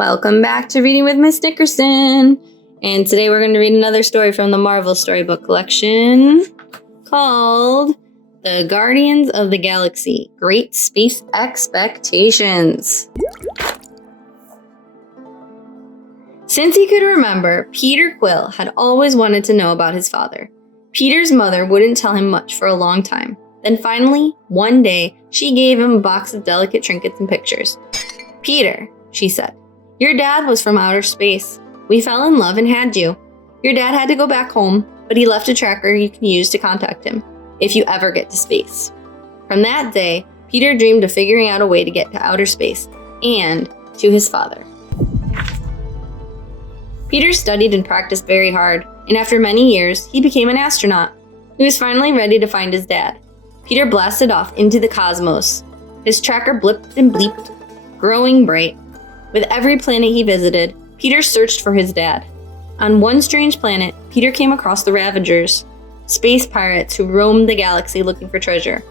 Welcome back to Reading with Miss Nickerson. And today we're going to read another story from the Marvel Storybook Collection called The Guardians of the Galaxy, Great Space Expectations. Since he could remember, Peter Quill had always wanted to know about his father. Peter's mother wouldn't tell him much for a long time. Then finally, one day, she gave him a box of delicate trinkets and pictures. "Peter," she said, "your dad was from outer space. We fell in love and had you. Your dad had to go back home, but he left a tracker you can use to contact him if you ever get to space." From that day, Peter dreamed of figuring out a way to get to outer space and to his father. Peter studied and practiced very hard, and after many years, he became an astronaut. He was finally ready to find his dad. Peter blasted off into the cosmos. His tracker blipped and bleeped, growing bright. With every planet he visited, Peter searched for his dad. On one strange planet, Peter came across the Ravagers, space pirates who roamed the galaxy looking for treasure.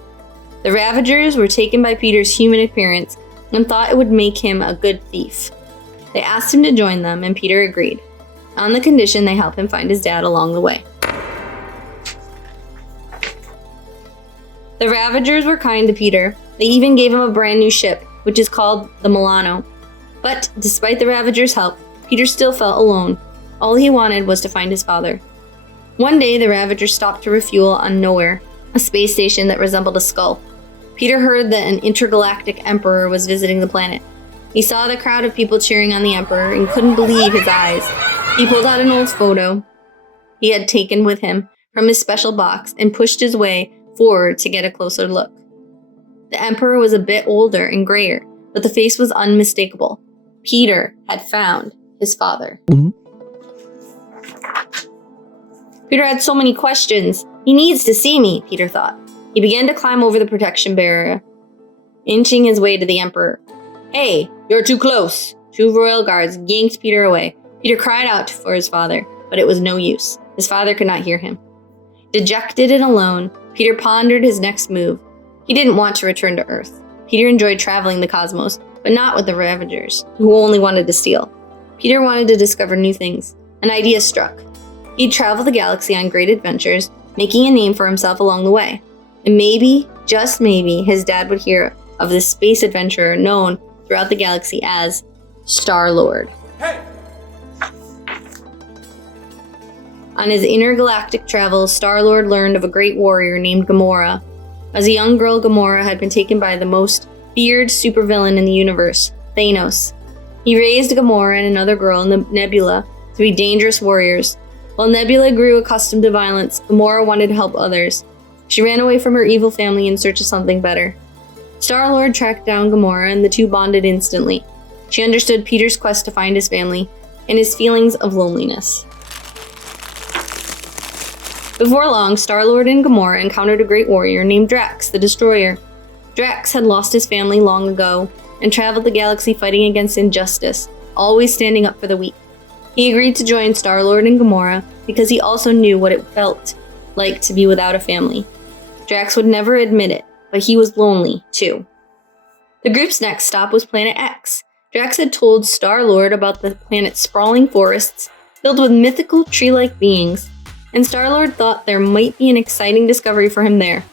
The Ravagers were taken by Peter's human appearance and thought it would make him a good thief. They asked him to join them, and Peter agreed, on the condition they help him find his dad along the way. The Ravagers were kind to Peter. They even gave him a brand new ship, which is called the Milano. But despite the Ravagers' help, Peter still felt alone. All he wanted was to find his father. One day, the Ravagers stopped to refuel on Nowhere, a space station that resembled a skull. Peter heard that an intergalactic emperor was visiting the planet. He saw the crowd of people cheering on the emperor and couldn't believe his eyes. He pulled out an old photo he had taken with him from his special box and pushed his way forward to get a closer look. The emperor was a bit older and grayer, but the face was unmistakable. Peter had found his father. Peter had so many questions. He needs to see me, Peter thought. He began to climb over the protection barrier, inching his way to the emperor. "Hey, you're too close!" Two royal guards yanked Peter away. Peter cried out for his father, but it was no use. His father could not hear him. Dejected and alone, Peter pondered his next move. He didn't want to return to Earth. Peter enjoyed traveling the cosmos, but not with the Ravagers, who only wanted to steal. Peter wanted to discover new things. An idea struck. He'd travel the galaxy on great adventures, making a name for himself along the way. And maybe, just maybe, his dad would hear of this space adventurer known throughout the galaxy as Star-Lord. Hey! On his intergalactic travels, Star-Lord learned of a great warrior named Gamora. As a young girl, Gamora had been taken by the most feared supervillain in the universe, Thanos. He raised Gamora and another girl, Nebula, to be dangerous warriors. While Nebula grew accustomed to violence, Gamora wanted to help others. She ran away from her evil family in search of something better. Star-Lord tracked down Gamora, and the two bonded instantly. She understood Peter's quest to find his family and his feelings of loneliness. Before long, Star-Lord and Gamora encountered a great warrior named Drax, the Destroyer. Drax had lost his family long ago and traveled the galaxy fighting against injustice, always standing up for the weak. He agreed to join Star-Lord and Gamora because he also knew what it felt like to be without a family. Drax would never admit it, but he was lonely, too. The group's next stop was Planet X. Drax had told Star-Lord about the planet's sprawling forests filled with mythical tree-like beings, and Star-Lord thought there might be an exciting discovery for him there.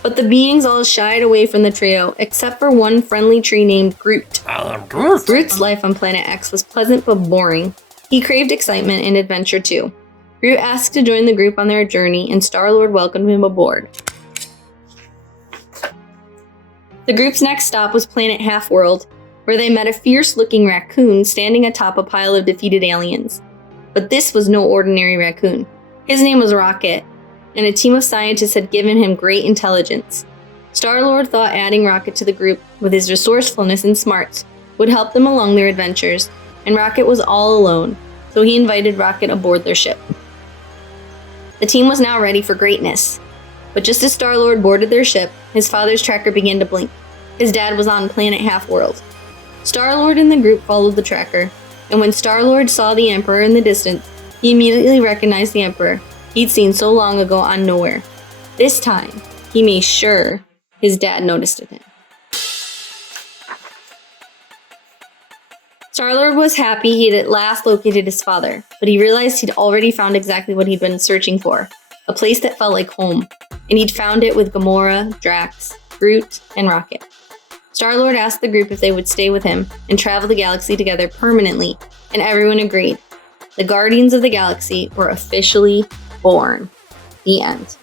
But the beings all shied away from the trio, except for one friendly tree named Groot. Groot's life on Planet X was pleasant but boring. He craved excitement and adventure too. Groot asked to join the group on their journey, and Star-Lord welcomed him aboard. The group's next stop was Planet Half-World, where they met a fierce-looking raccoon standing atop a pile of defeated aliens. But this was no ordinary raccoon. His name was Rocket, and a team of scientists had given him great intelligence. Star-Lord thought adding Rocket to the group with his resourcefulness and smarts would help them along their adventures, and Rocket was all alone, so he invited Rocket aboard their ship. The team was now ready for greatness. But just as Star-Lord boarded their ship, his father's tracker began to blink. His dad was on Planet Half-World. Star-Lord and the group followed the tracker, and when Star-Lord saw the Emperor in the distance, he immediately recognized the Emperor he'd seen so long ago on Nowhere. This time, he made sure his dad noticed him. Star-Lord was happy he'd at last located his father, but he realized he'd already found exactly what he'd been searching for, a place that felt like home, and he'd found it with Gamora, Drax, Groot, and Rocket. Star-Lord asked the group if they would stay with him and travel the galaxy together permanently, and everyone agreed. The Guardians of the Galaxy were officially born. The end.